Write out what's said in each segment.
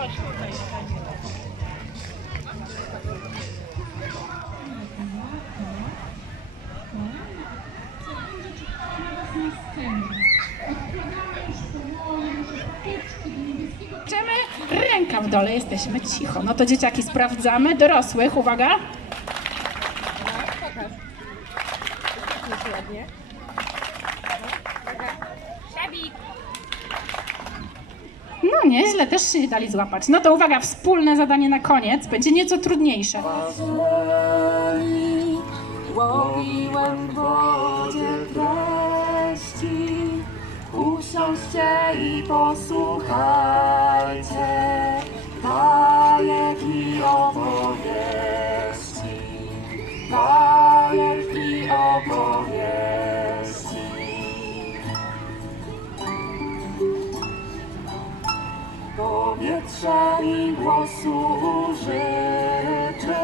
Chodź. Czemy? Ręka w dole, jesteśmy cicho. No to dzieciaki sprawdzamy, dorosłych, uwaga. Pokaż. Ładnie. Nieźle, też się nie dali złapać. No to uwaga, wspólne zadanie na koniec. Będzie nieco trudniejsze. Ziemi łowiłem w wodzie treści. Usiądźcie i posłuchajcie bajek i opowieści. Bajek i opowieści. Powietrze i głosu użyczy,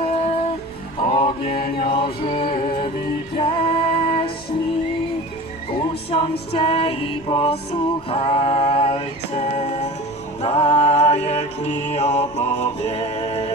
ogień ożywi pieśni. Usiądźcie i posłuchajcie bajek i opowieści.